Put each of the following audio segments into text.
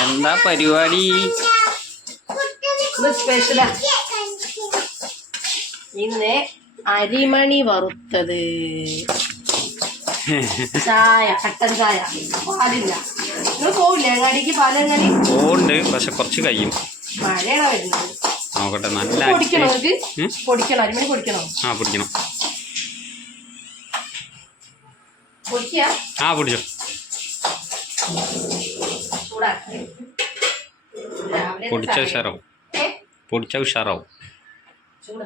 എന്താ പരിപാടി? സ്പെഷ്യലാ ഇന്ന് അരിമണി വറുത്തത്, ചായ, കട്ടൻ ചായ, പാലില്ല. നിങ്ങൾ പോവില്ലേ അങ്ങാടിക്ക്? പാലങ്ങാടി പോണ്ട്, പക്ഷെ കുറച്ച് കഴിയും. മഴയാണ് വരുന്നത്. നോക്കട്ടെ. നല്ല പൊടിക്കണോ? പൊടിക്കണോ? അരിമണി പൊടിക്കണോ? ആ പൊടിക്കണം. പൊടിക്കുക? ആ പൊടിച്ചോ. പൊടിച്ച ഉഷാറാവും. പൊടിച്ച ഉഷാറാവും.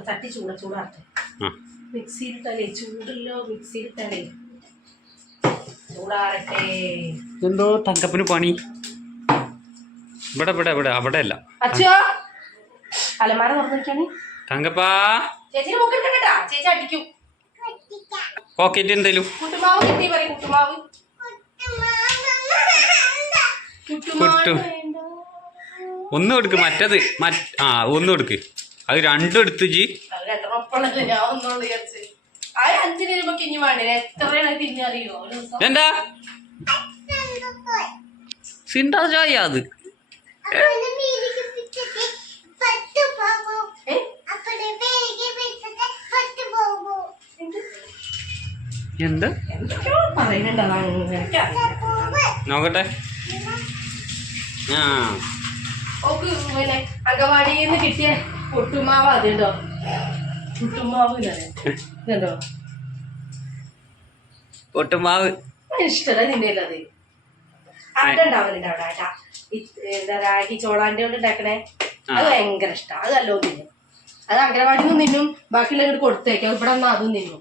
ചട്ടി ചൂടാട്ടെ. മിക്സിയിലിട്ടല്ലേ? ചൂടല്ലോ, മിക്സിയിലിട്ടല്ലേ? ചൂടാറട്ടെ. എന്തോ തങ്കപ്പന് പണി. ഇവിടെ ഇവിടെ ഇവിടെ അവിടെ അല്ല. അച്ഛോ, അലമാര തുറന്നിരിക്കാണ്. തങ്കപ്പാ ചേച്ചിനെ പൊക്കിട്ടാ, ചേച്ചി അടിക്കും. പോക്കറ്റ് എന്തേലും കുട്ടുമാവ് കിട്ടി പറയും. കുട്ടുമാവ് ഒന്നും എടുക്ക്. മറ്റത് ഒന്നും എടുക്ക്. അത് രണ്ടും എടുത്ത് ജി. എന്താ സിണ്ടാ ചായ അത്? എന്ത് നോക്കട്ടെ. അങ്കവാടിയിൽ നിന്ന് കിട്ടിയ പൊട്ടുമാവ് അത് കേട്ടോ. പൊട്ടുമാവ് ഇതോ പൊട്ടുമാവ് ഇഷ്ടല്ല. നിന്റെ അത് അട ഉണ്ടാവലുണ്ട് അവിടെ. ആട്ടാ എന്താ രാഗി ചോളാൻ്റെ കൊണ്ട് ഉണ്ടാക്കണേ, അത് ഭയങ്കര ഇഷ്ടമാണ്. അത് നല്ലോണം തിന്നും. അത് അങ്കനവാടിയിൽ നിന്ന് തിന്നും. ബാക്കിയുള്ള ഇങ്ങോട്ട് കൊടുത്തേക്കാം. ഇവിടെ വന്നാൽ അതും തിന്നും.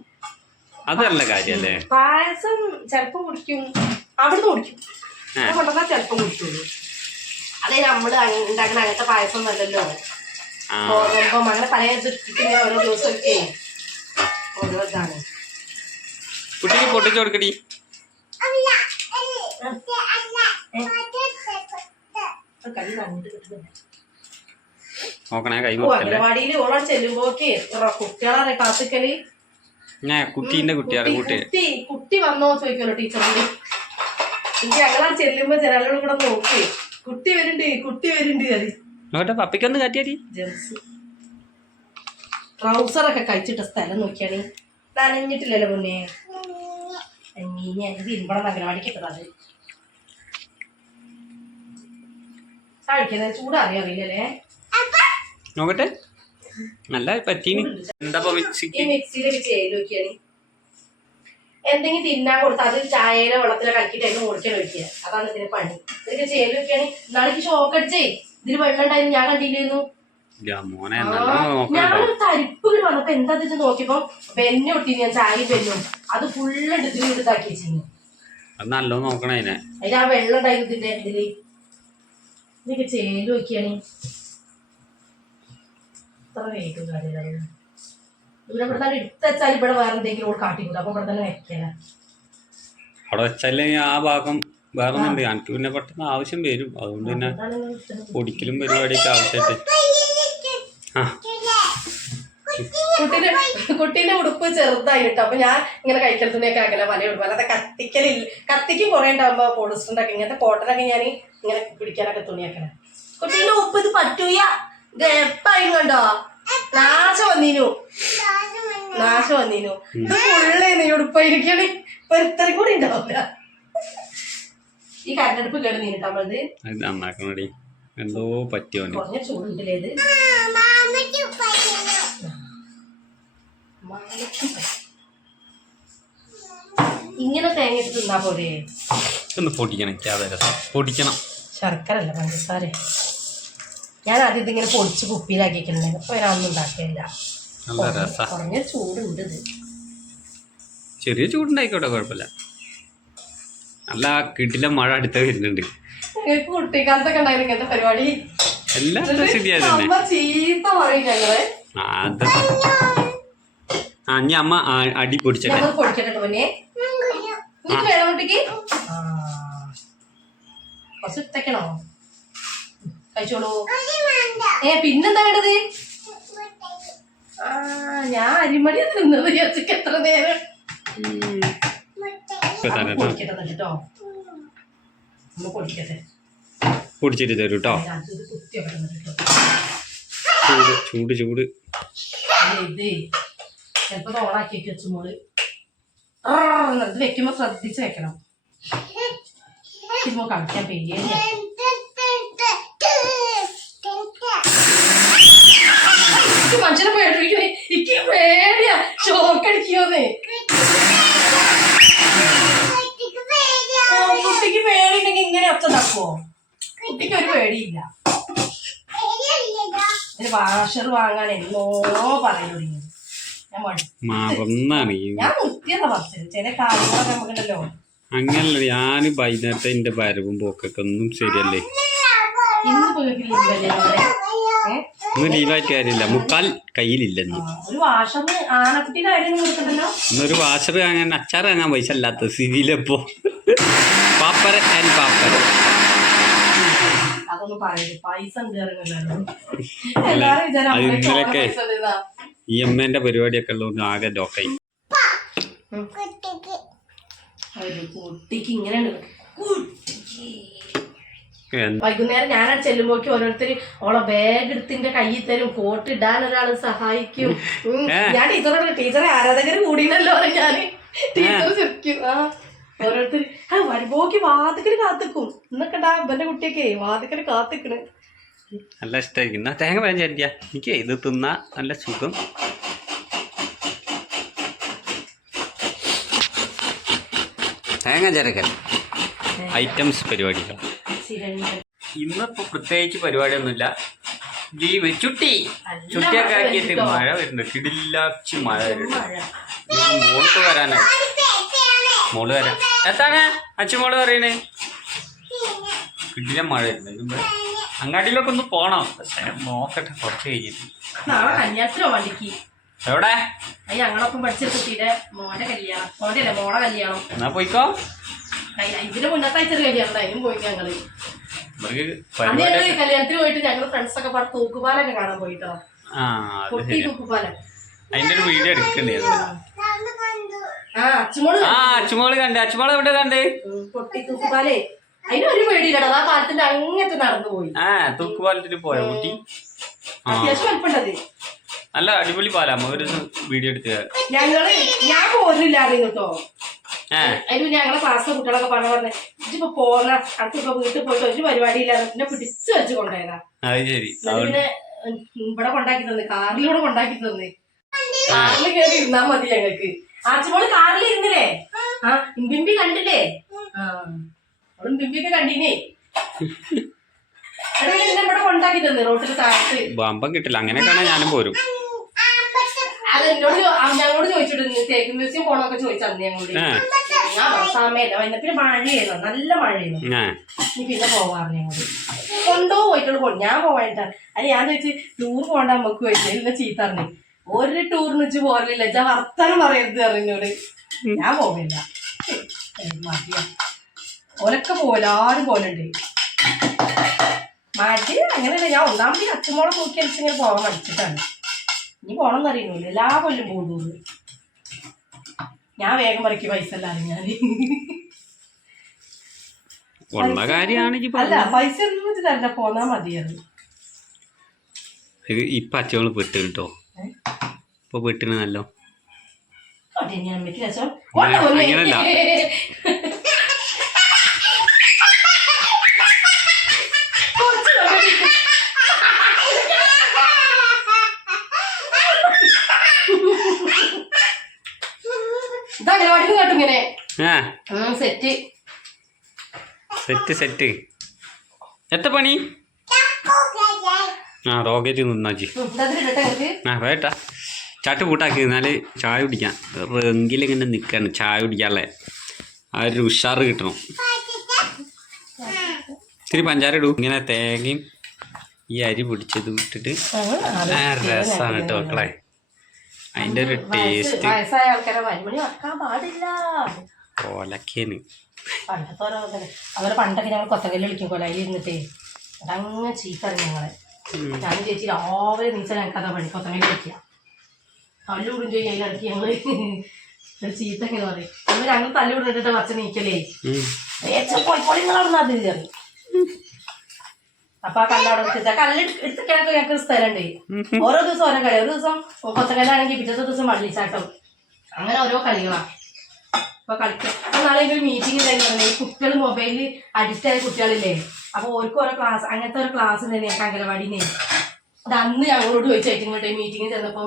അതല്ല കാര്യല്ലേ. പായസം ചെലപ്പം കുടിക്കും, അവിടുന്ന് കുടിക്കും. കൊണ്ടുവന്നാൽ ചെലപ്പം കുടിക്കുള്ളൂ. അത് നമ്മള് ഉണ്ടാക്കുന്ന അങ്ങനത്തെ പായസം നല്ലല്ലോ. ഗോതമ്പം അങ്ങനെ പല ഇട്ടിട്ട് ഓരോ ദിവസമൊക്കെ ഓരോ ഇതാണ്. കുട്ടിക്ക് പൊട്ടിച്ചു കൊടുക്കടി. നോക്കണേ കൈ. അംഗനവാടിയിൽ ഓളോട് ചെല്ലുമ്പോക്ക് കുട്ടികളെ കാത്തിക്കല്. കുട്ടീന്റെ കുട്ടിയാണ്. കുട്ടി വന്നോ ചോദിക്കല്ലോ ടീച്ചറോട്. എനിക്ക് ഞങ്ങളാണ് ചെല്ലുമ്പോ ജനാലോട് കൂടെ നോക്കി കുട്ടി വരുന്നുണ്ട് അത്. പപ്പിക്കൊന്ന് കാറ്റിയാടി. ജെൻസ് ട്രൗസറൊക്കെ കഴിച്ചിട്ട സ്ഥലം നോക്കിയാണ്. നനഞ്ഞിട്ടില്ലല്ലോ മുന്നേ. ഇത് ഇരുമ്പണം അംഗനവാടിക്ക് ഇട്ടത്. കഴിക്കുന്നത് ചൂടറിയില്ലല്ലേ? നോക്കട്ടെ. നല്ല പറ്റീന്. എന്താ മിക്സിയിലൊക്കെ ചെയ്ത് നോക്കിയാണ്. എന്തെങ്കിലും തിന്നാൻ കൊടുത്താൽ അത് ചായയിലെ വെള്ളത്തിലെ കലക്കിട്ട് അതിന് മുറിക്കാൻ ഒഴിക്കുക. അതാണ് ഇതിന്റെ പണി. ഇതൊക്കെ ചെയ്ത് നോക്കിയാണ്. നാളേക്ക് ഷോക്ക് അടിച്ചേ ഇതിന് വെള്ളം ഉണ്ടായിരുന്നു. ഞാൻ കണ്ടില്ലായിരുന്നു. ഞാൻ തരിപ്പുകൾ വന്നപ്പോ എന്താ വെച്ച് നോക്കിയപ്പോ പെന്നെ ഒട്ടി. ഞാൻ ചായയും പെന്നും അത് ഫുള്ള് എടുത്തിട്ട് എടുത്താക്കി വെച്ചിരുന്നു. നല്ലോ നോക്കണേ. അതിന് ആ വെള്ളം ഉണ്ടായിരുന്നു ഇതിന്റെ ഇതില്. ഇതൊക്കെ ചെയ്ത് നോക്കിയാണ്. ഇത്ര വേഗം കാര്യം ഇവിടെ തന്നെ എടുത്ത് വെച്ചാൽ ഇവിടെ വേറെ എന്തെങ്കിലും കൂടെ കാട്ടിക്കൂടും. അപ്പൊ ഇവിടെ തന്നെ വെക്കല. അവിടെ വെച്ചാലേ ആ ഭാഗം വേറെ ഒന്നുണ്ട്. എനിക്ക് പിന്നെ പെട്ടെന്ന് ആവശ്യം വരും. അതുകൊണ്ട് പിന്നെ പൊടിക്കലും പരിപാടിയൊക്കെ ആവശ്യമായിട്ട്. കുട്ടീന്റെ ഉടുപ്പ് ചെറുതായിട്ട്. അപ്പൊ ഞാൻ ഇങ്ങനെ കഴിക്കൽ തുണിയൊക്കെ ആക്കല. പല ഉടുപ്പ് അല്ലാതെ കത്തിക്കും കുറെ ഉണ്ടാവുമ്പോ പോളിസ്റ്ററിന്റെ ഒക്കെ ഇങ്ങനത്തെ കോട്ടനൊക്കെ ഞാൻ ഇങ്ങനെ പിടിക്കാനൊക്കെ തുണിയാക്കല. കുട്ടീന്റെ ഉപ്പ് ഇത് പറ്റൂയ. ഇത് എപ്പായും കണ്ടോ നാശം വന്നീനു. ഇത് ഫുള്ളേന്ന് ഉടുപ്പായിരിക്കണേ. പെരുത്തറി കൂടി ഉണ്ടാവില്ല. ഈ കരണ്ടടുപ്പ് കേട് നീട്ടാ നമ്മളത് എന്തോ പറ്റിയോ കുറഞ്ഞ ചൂടുണ്ടല്ലേ ഇത്. ഇങ്ങനെ തേങ്ങ ഇട്ട് തിന്നാ പോലെ. ഒന്ന് പൊടിക്കണം. ശർക്കര അല്ല, പഞ്ചസാര. ഞാൻ ആദ്യം ഇതിങ്ങനെ പൊടിച്ച് കുപ്പിയിലാക്കിയിട്ടുണ്ടായിരുന്നു. അപ്പൊ ഒരാളൊന്നും ഉണ്ടാക്കിയില്ല. കുറഞ്ഞ ചൂടുണ്ട്. ഇത് ചെറിയ ചൂടുണ്ടായിക്കോട്ടെ, കുഴപ്പമില്ല. നല്ല കിട്ടില്ല. മഴ അടുത്ത വരുന്നുണ്ട്. കുട്ടിക്കാലത്തൊക്കെ ഉണ്ടായിരുന്നു ഇങ്ങനത്തെ പരിപാടി. എല്ലാവരും ചീത്ത പറയും ഞങ്ങള്. അമ്മ അടി പൊടിച്ചട്ടെ. പൊടിക്കട്ടെ പൊന്നെ. വേണം കുട്ടിക്ക് കുറച്ച് ഇട്ടേക്കണോ? കഴിച്ചോളൂ. പിന്നെന്താ വേണ്ടത്? ഞാൻ അരിമണി തിന്നത് ചേച്ചിക്ക് എത്ര നേരം. പൊടിക്കട്ടെ കേട്ടോ. പൊടിക്കട്ടെ. പൊടിച്ചിട്ട് തരും കേട്ടോ. ചൂട് ചൂട് ചിലപ്പോ ഓണാക്കി വെച്ചുമോള് ഇത് വെക്കുമ്പോ ശ്രദ്ധിച്ച് വെക്കണം. കളിക്കാൻ പേടിയ മനുഷ്യനെ പേടിപ്പിക്കണേ. എനിക്ക് പേടിയാ ഷോക്കടിക്കോന്നേ. കുട്ടിക്ക് പേടിയുണ്ടെങ്കിൽ ഇങ്ങനെ ഒച്ച തക്കുവോ? കുട്ടിക്ക് ഒരു പേടിയില്ല. ഒരു വാഷർ വാങ്ങാൻ എന്നോ പറയാൻ തുടങ്ങി. ഞാൻ മുത്തിയതാ ബസ്സിൽ. ചില കാര്യങ്ങളൊക്കെ നമുക്കുണ്ടല്ലോ. അങ്ങനല്ല, ഞാൻ വൈകുന്നേരത്തെ എന്റെ വരവും പോക്കൊക്കെ ഒന്നും ശരിയല്ലേ. ഇന്ന് പോയിട്ടില്ലേ? ഇന്ന് ലീവായിട്ട് കാര്യമില്ല, മുക്കാൽ കയ്യിലില്ലെന്ന്. ഒരു വാഷറിന് ആനക്കുട്ടിയുടെ കാര്യം കൊടുക്കണ്ടല്ലോ. ഇന്നൊരു വാഷർ വാങ്ങാൻ അച്ചാർ വാങ്ങാൻ പൈസ അല്ലാത്ത സ്ഥിതിയിലെപ്പോ പാപ്പര ആൻഡ് പാപ്പര. അതൊന്നും പറയരുത്, പൈസ ഇന്നലൊക്കെ ഈ അമ്മേന്റെ പരിപാടിയൊക്കെ ഉള്ളതുകൊണ്ട് ആകെ ലോക്കായി. കുട്ടിക്ക് ഇങ്ങനെയാണ്. വൈകുന്നേരം ഞാനവിടെ ചെല്ലുമ്പോക്ക് ഓരോരുത്തർ ഓളെ ബാഗ് എടുത്തിന്റെ കയ്യിൽ തരും, കോട്ട് ഇടാൻ ഒരാൾ സഹായിക്കും. ഞാൻ ടീച്ചറെ ആരാധകർ കൂടിയല്ലോ ഞാന്. ടീച്ചർ ശരിക്കും ഓരോരുത്തർ വരുമ്പോക്ക് വാതിക്കല് കാത്തിക്കും. എന്നൊക്കെ ഇവന്റെ കുട്ടിയൊക്കെ വാതിക്കല് കാത്തിക്കണ്. നല്ല ഇഷ്ടമായിരിക്കും. തേങ്ങ വേണ്ടിയ എനിക്ക് ഇത് തിന്നാ നല്ല സുഖം. തേങ്ങ ചിരക്കൽ ഐറ്റംസ് പരിപാടികൾ. ഇന്നിപ്പോ പ്രത്യേകിച്ച് പരിപാടിയൊന്നുമില്ല. ലീവ് ചുട്ടിയൊക്കെ ആക്കിയിട്ട് മഴ വരുന്നുണ്ട്. കിടിലാച്ച് മഴ വരുന്നുണ്ട്. മോൾക്ക് വരാനായി. മോള് വരാൻ എത്താണ് അച്ഛമോള് പറയണേ? കിടില മഴ വരുന്നുണ്ട്. അങ്ങാടിയിലൊക്കെ ഒന്ന് പോണം. പക്ഷെ നോക്കട്ടെ കുറച്ച് കഴിഞ്ഞിട്ട്. നാളെ കല്യാണത്തിനോ വണ്ടിക്ക് എവിടെ? ഞങ്ങളൊപ്പം പഠിച്ച കുട്ടിയുടെ മോന്റെ കല്യാണം. മോന്റെ അല്ലേ മോളെ കല്യാണം. എന്നാ പോയിക്കോ. ഇതിന്റെ മുന്നത്തെ ആഴ്ച കല്യാണം അതിനും പോയി. ഞങ്ങള് കല്യാണത്തിന് പോയിട്ട് ഞങ്ങള് ഫ്രണ്ട്സ് ഒക്കെ പാടെ തൂക്കുപാലൊക്കെ കാണാൻ പോയിട്ടോ. പൊട്ടി തൂക്കുപാലം. അതിന്റെ ഒരു വീഡിയോ എടുക്കണ്ടേ? അച്ചുമോള് കണ്ടേ? അച്ചുമോള് എവിടെ കണ്ടേ? പൊട്ടി തൂക്കുപാലേ. അതിനൊരു പേടിയില്ലടോ. ആ പാലത്തിന്റെ അങ്ങനത്തെ നടന്നു പോയി. തൂക്കുപാലത്തിന് പോയ കുട്ടി അത്യാവശ്യം വലിപ്പുണ്ടത്. നല്ല അടിപൊളി പാലാമോ? ഒരു വീഡിയോ എടുത്ത് ഞാൻ പോരില്ലായിരുന്നു കേട്ടോ. അതിന് ഞങ്ങളെ ക്ലാസ്സിലെ കുട്ടികളൊക്കെ പറഞ്ഞ ഇതിപ്പോ പോന്ന അടുത്തിപ്പോ വീട്ടിൽ പോയിട്ട് ഒരു പരിപാടി ഇല്ലാതെ പിന്നെ പിടിച്ചു വെച്ച് കൊണ്ടുപോയതാ. പിന്നെ ഇവിടെ കൊണ്ടാക്കി തന്നെ, കാറിലൂടെ കൊണ്ടാക്കി തന്നെ. കാറിൽ കയറി ഇരുന്നാ മതി ഞങ്ങൾക്ക്. ആച്ചുമോള് കാറിൽ ഇരുന്നില്ലേ? ഇമ്പിമ്പി കണ്ടില്ലേ? അവളും പിമ്പിയൊക്കെ കണ്ടിനേ. ഇവിടെ കൊണ്ടാക്കി തന്നെ റോട്ടിൽ താഴത്ത്. ബമ്പം കിട്ടില്ല. അങ്ങനെ കാണാൻ ഞാനും പോരും. അത് എന്നോട് ഞങ്ങളോട് ചോദിച്ചിട്ടുണ്ട് തേക്ക് മ്യൂസിയം പോണൊക്കെ ചോദിച്ചാൽ ഞങ്ങളോട്. ഞാൻ സമയല്ല, വൈകുന്നേരത്തിന് മഴയായിരുന്നു, നല്ല മഴയായിരുന്നു. ഇനി പിന്നെ പോവാറ് ഞങ്ങള് കൊണ്ടുപോയിട്ടുള്ളൂ. ഞാൻ പോവാനിട്ടാണ്. അത് ഞാൻ ചോദിച്ചു ടൂർ പോകണ്ട നമുക്ക് പോയിട്ട് ഇല്ല ചീത്ത പറഞ്ഞു. ഒരു ടൂറിന് വെച്ച് പോരലില്ല. വെച്ചാ വർത്താനം പറയരുത് അറിഞ്ഞോട്. ഞാൻ പോവില്ല, മതിയാ. ഓരൊക്കെ പോവില്ല, ആരും പോലുണ്ട് മടി. അങ്ങനെയല്ല, ഞാൻ ഒന്നാമത് അച്ഛനോടെ നോക്കി അടിച്ചിങ്ങനെ പോകാൻ പഠിച്ചിട്ടാണ്. ഇനി പോണമെന്ന് അറിയുന്നില്ല, എല്ലാ കൊല്ലും പോകുന്നു. ഞാൻ വേഗം പറിക്കും പൈസ എല്ലാരും. ഞാൻ അല്ല പൈസ ഒന്നും വെച്ചിട്ടല്ല, പോന്നാ മതിയായിരുന്നു. ഇപ്പൊ അച്ഛനോട് പെട്ട് കേട്ടോ. ഇപ്പൊ പെട്ടിന് നല്ലോ. അമ്മയ്ക്ക് രസം അങ്ങനല്ല. സെറ്റ് എത്ര പണി? റോക്കറ്റ് നിന്നാച്ചി വേട്ടാ ചാട്ട് കൂട്ടാക്കി. എന്നാല് ചായ കുടിക്കാം. എങ്കിലും ഇങ്ങനെ നിൽക്കാണ് ചായ കുടിക്കാനുള്ള ആ ഒരു ഉഷാറ് കിട്ടണം. ഇത്തിരി പഞ്ചാര ഇടൂ. ഇങ്ങനെ തേങ്ങയും ഈ അരി പൊടിച്ചത് ഇട്ടിട്ട് രസമാണ് കേട്ടോ മക്കളെ. അതിൻ്റെ ഒരു ടേസ്റ്റ് ഓലക്കേന്. അവരെ പണ്ടൊക്കെ ഞങ്ങൾ കൊത്തകല്ല് വിളിക്കും കൊലയിൽ ഇരുന്നിട്ടേ. അതങ്ങനെ ചീത്തറിഞ്ഞ ഞങ്ങളെ. ഞാനും ചേച്ചി രാവിലെ നീച്ചാൽ ഞങ്ങൾക്ക് അതാ പണി, കൊത്തകല്ല് വിളിക്കുക. തല്ലുവിടും ചെയ്യും. അതിലിടയ്ക്ക് ഞങ്ങൾ ഒരു ചീത്ത എങ്ങനെ പറയും. അന്ന് ഞങ്ങൾ തല്ലുവിടിട്ട് വച്ച നീക്കലേ പോയിക്കോളി നിങ്ങളവിടുന്ന് അത് കയറി. അപ്പൊ ആ കല്ല് അവിടെ വെച്ചാൽ കല്ല് എടുത്തൊക്കെ ഞങ്ങൾക്ക് സ്ഥലമുണ്ട്. ഓരോ ദിവസം ഓരോ കളി. ഒരു ദിവസം കൊത്തക്കല്ലാണെങ്കിൽ പിറ്റത്തെ ദിവസം വള്ളിച്ചാട്ടം, അങ്ങനെ ഓരോ കളികളാ അപ്പൊ കളിക്കാം. അപ്പൊ നാളെ ഒരു മീറ്റിംഗ് ഉണ്ടായിരുന്നു. ഈ കുട്ടികൾ മൊബൈലിൽ അഡിക്റ്റ് ആയ കുട്ടികളില്ലേ, അപ്പൊ ഓർക്ക് ഓരോ ക്ലാസ്, അങ്ങനത്തെ ഒരു ക്ലാസ് തന്നെ ഞങ്ങൾക്ക് അംഗനവാടിനെ. അത് അന്ന് ഞങ്ങളോട് ചോദിച്ചായിട്ട് മീറ്റിംഗ് ചെന്നപ്പോ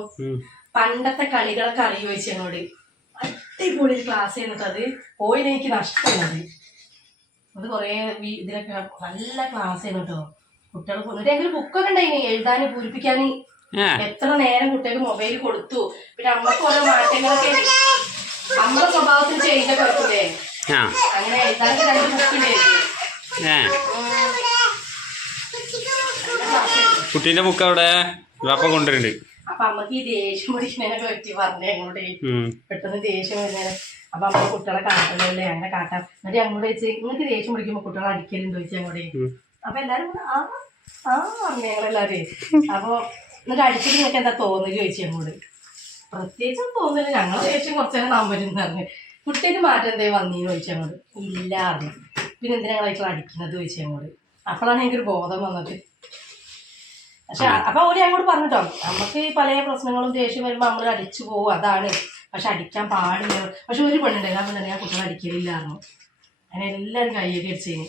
പണ്ടത്തെ കളികളൊക്കെ അറിയുമോ ചോദിച്ചു ഞങ്ങളോട്. അടിപൊളി ക്ലാസ് ചെയ്യുന്നത്. അത് പോയിന് എനിക്ക് നഷ്ടമുള്ളത്. അത് കൊറേ ഇതിലൊക്കെ നല്ല ക്ലാസ് ചെയ്യുന്നു കേട്ടോ. കുട്ടികൾ എന്നിട്ട് ഞങ്ങൾക്ക് ബുക്കൊക്കെ ഉണ്ടായിന് എഴുതാന് പൂരിപ്പിക്കാന്. എത്ര നേരം കുട്ടികൾക്ക് മൊബൈൽ കൊടുത്തു. പിന്നെ അമ്മക്ക് ഓരോ മാറ്റങ്ങളൊക്കെ നമ്മുടെ സ്വഭാവത്തിൽ ചെയ്തൊക്കെ വെക്കൂലേ, അങ്ങനെ എഴുതാനൊക്കെ 2 ബുക്ക് ഉണ്ടായിരുന്നു. കുട്ടീന്റെ ബുക്ക് അവിടെ കൊണ്ടുവരുന്നുണ്ട്. അപ്പൊ അമ്മക്ക് ഈ ദേഷ്യം പിടിക്കുന്നതിനൊക്കെ പറ്റി പറഞ്ഞു ഞങ്ങളോട്. പെട്ടെന്ന് ദേഷ്യം വരുന്നതിന്. അപ്പൊ അമ്മ കുട്ടികളെ കാട്ടലല്ലേ, അങ്ങനെ കാട്ടാം. എന്നിട്ട് ഞങ്ങളോട് ചോദിച്ചു നിങ്ങൾക്ക് ദേഷ്യം പിടിക്കുമ്പോ കുട്ടികളെ അടിക്കലുണ്ടോ ചോദിച്ചു ഞങ്ങളോട്. അപ്പൊ എല്ലാരും പറഞ്ഞു ഞങ്ങളെല്ലാരും. അപ്പൊ എന്നിട്ട് അടിച്ചിട്ട് നിങ്ങൾക്ക് എന്താ തോന്നല് ചോദിച്ചു ഞങ്ങളോട്. പ്രത്യേകിച്ചും തോന്നില്ല, ഞങ്ങൾ ദേഷ്യം കുറച്ചേരം നമ്പരും പറഞ്ഞു. കുട്ടിക്ക് മാറ്റം എന്തേ വന്നീന്ന് ചോദിച്ചു ഞങ്ങളോട്. ഇല്ല അറിഞ്ഞു. പിന്നെ എന്തിനാ ഞങ്ങളായിട്ടുള്ള അടിക്കുന്നത് ചോദിച്ചു ഞങ്ങളോട്. അപ്പോഴാണ് ഞങ്ങൾക്കൊരു ബോധം വന്നത്. പക്ഷെ അപ്പൊ ഓര് ഞങ്ങളോട് പറഞ്ഞിട്ടോ നമുക്ക് പല പ്രശ്നങ്ങളും ദേഷ്യം വരുമ്പോ നമ്മൾ അടിച്ചു പോകും, അതാണ്. പക്ഷെ അടിക്കാൻ പാടില്ല. പക്ഷെ ഒരു പെണ്ണുണ്ടായിരുന്നു, ആ പെണ്ണുണ്ടെങ്കിൽ ഞാൻ കുട്ടികളെ അടിക്കലില്ലായിരുന്നു. അങ്ങനെ എല്ലാവരും കൈയൊക്കെ അടിച്ചതിന്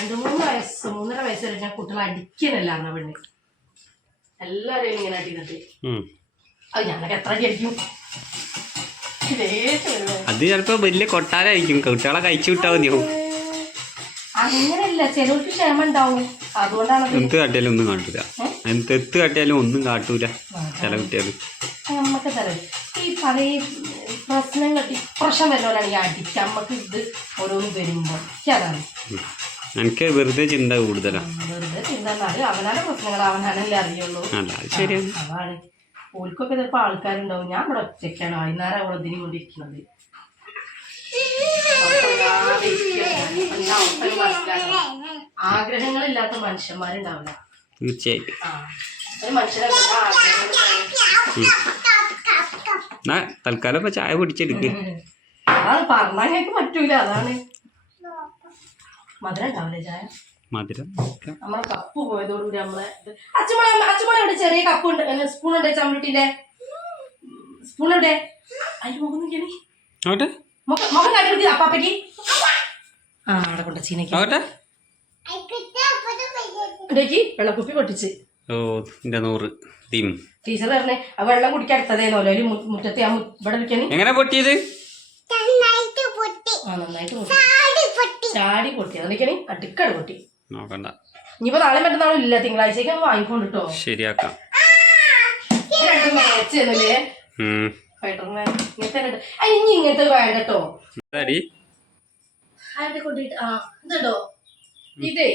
2-3 വയസ്സ് 3.5 വയസ്സ് വരെ ഞാൻ കുട്ടികളെ അടിക്കുന്നില്ലായിരുന്നു. ആ പെണ്ണ് എല്ലാവരെയും ഇങ്ങനെ അടിക്കുന്നുണ്ട്. അത് ഞാനൊക്കെ എത്ര അടിക്കും. അത് ചിലപ്പോ വലിയ കൊട്ടാരായിരിക്കും, കുട്ടികളെ കഴിച്ചു വിട്ടാ മതിയോ. അങ്ങനെയല്ല, ചിലർക്ക് ക്ഷമ ഉണ്ടാവും. അതുകൊണ്ടാണ് എന്ത് കാട്ടിയാലും ഒന്നും കാട്ടൂല. എന്ത് കാട്ടിയാലും ഒന്നും കാട്ടൂല ചില കുട്ടികൾ. നമുക്ക് തരാം ഈ പല പ്രശ്നങ്ങൾ ഡിപ്രഷൻ വരുന്നവരാണ് ഈ അടിക്കുക. നമുക്ക് ഇത് ഓരോന്ന് വരുമ്പോൾ അതാണ് എനിക്ക് വെറുതെ ചിന്ത കൂടുതലാണ്. വെറുതെ ചിന്ത അവനാന്റെ പ്രശ്നങ്ങൾ അവനാണല്ലേ അറിയുള്ളൂ. ശരിയാണ്. അതാണ് ഓൽക്കൊക്കെ ചിലപ്പോൾ ആൾക്കാരുണ്ടാവും. ഞാൻ ഇവിടെ ഒറ്റയ്ക്കാണ് വൈകുന്നേരം അവിടെ ഇതിനെ കൊണ്ടിരിക്കുന്നത്. ആഗ്രഹങ്ങളില്ലാത്ത മനുഷ്യന്മാരുണ്ടാവില്ല. തീർച്ചയായിട്ടും. തൽക്കാലം ഇപ്പൊ ചായ പിടിച്ചെടുക്ക്. അതാണ് പറഞ്ഞാൽ ഞങ്ങൾക്ക് പറ്റൂല. അതാണ് മധുരം ഉണ്ടാവില്ലേ ചായ. മധുരം നമ്മളെ കപ്പ് പോയതോടുകൂടി നമ്മളെ അച്ഛമ്മ ഇവിടെ ചെറിയ കപ്പ് ഉണ്ട്, സ്പൂൺ ഉണ്ട്. ചമ്മട്ടിന്റെ സ്പൂൺ ഉണ്ട്. അതിന്റെ മുഖം നോക്കിയാണ് മുഖം കാട്ടി അപ്പാപ്പയ്ക്ക്. അവിടെ കൊണ്ട് ചീനക്ക് വെള്ളക്കുപ്പി പൊട്ടിച്ച്. ടീച്ചർ പറഞ്ഞേ വെള്ളം കുടിക്കാൻ എടുത്തതേനോ അല്ലെങ്കിൽ മുറ്റത്തെ ആ ഇവിടെ വിളിക്കാന്. എങ്ങനെ പൊട്ടിയത്? നന്നായിട്ട് ചാടി പൊട്ടി. അതൊക്കെയാണ് അടുക്കട് പൊട്ടി. നോക്കണ്ട. ഇനിയിപ്പോ നാളെ മറ്റന്നാളും ഇല്ല, തിങ്കളാഴ്ചക്ക് ഒന്ന് വാങ്ങിക്കൊണ്ടിട്ടോ. ശരിയാക്കാം. 2 മാച്ച് തന്നല്ലേ ഇനി ഇങ്ങനത്തെ വേണ്ടട്ടോ. കൊണ്ടിട്ട് ഇതോ ഇതേ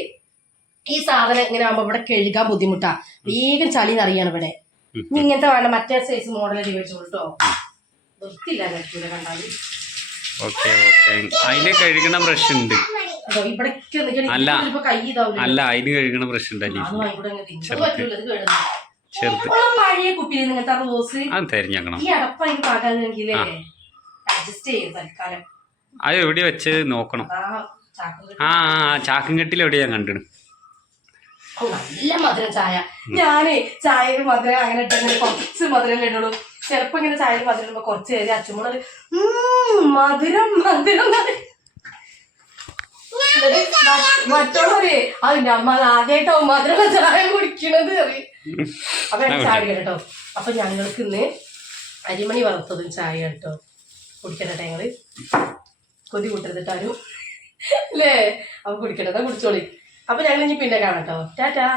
ഈ സാധനം ഇങ്ങനെ ആകുമ്പോ ഇവിടെ കഴുകാൻ ബുദ്ധിമുട്ടാ. വേഗം ചളി നിറയാണ് ഇവിടെ. ഇനി ഇങ്ങനത്തെ വേണ്ട മറ്റേ സൈസ് മോഡൽ മേടിച്ചോട്ടോ. വൃത്തിയില്ല കഴിക്കൂല കണ്ടാല്. അതിന് കഴുകണ ബ്രഷ് ഉണ്ട്. അല്ല അതിന് കഴുകണ ബ്രഷ് ഉണ്ട്. പഴയ കുപ്പിയിൽ നിങ്ങനത്തെ റോസ് അത് തെരഞ്ഞേക്കണം. ഈ അടപ്പായി പാകാന്നെങ്കിലേ അഡ്ജസ്റ്റ് ചെയ്യും തൽക്കാലം. അത് എവിടെ വെച്ച് നോക്കണം. ചാക്കും കെട്ടിൽ എവിടെയാ കണ്ടിടും. നല്ല മധുരം ചായ. ഞാനേ ചായയിൽ മധുരം അങ്ങനെ ഇട്ടെങ്കിൽ കുറച്ച് മധുരം ഇടുള്ളൂ. ചിലപ്പോ ഇങ്ങനെ ചായയിൽ മധുരം ഇടുമ്പോ കുറച്ച് കയറി അച്ഛമ്മോട് മധുരം മധുരം മറ്റുള്ളവരെ അതിന്റെ അമ്മ ആദ്യമായിട്ടാവും മധുരമുള്ള ചായ കുടിക്കണത് അറിയും. അപ്പൊ ചായ കേട്ടോ. അപ്പൊ ഞങ്ങൾക്ക് ഇന്ന് അരിമണി വറുത്തതും ചായ കേട്ടോ കുടിക്കട്ടെ. ഞങ്ങള് കൊതി കൂട്ടരുതിട്ടാരും അല്ലേ. അപ്പൊ കുടിക്കട്ടെ, കുടിച്ചോളി. അപ്പൊ ഞങ്ങൾ ഇനി പിന്നെ കാണാം കേട്ടോ. ടാറ്റാ.